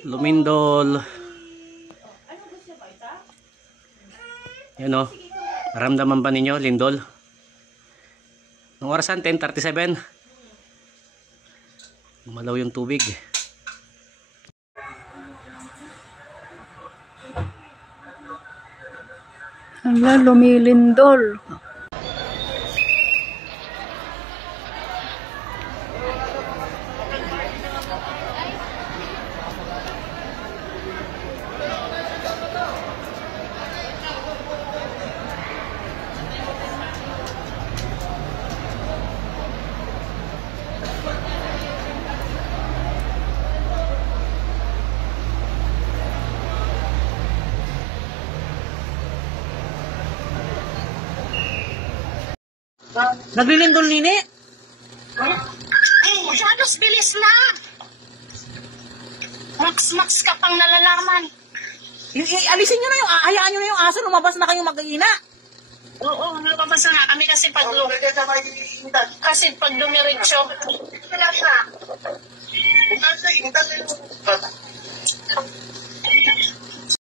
Lumindol. Yan o. Naramdaman ba ninyo, lindol? Nung orasan, 10:37. Gumalaw yung tubig. Hala, lumilindol. Naglilindol nini? Masyadong bilis na. Max ka pang nalalaman. Alisin nyo na yung, hayaan nyo na yung aso, lumabas na kayong mag-iina. Oo, lumabas na nga kami kasi pag dumiretso. Wala siya.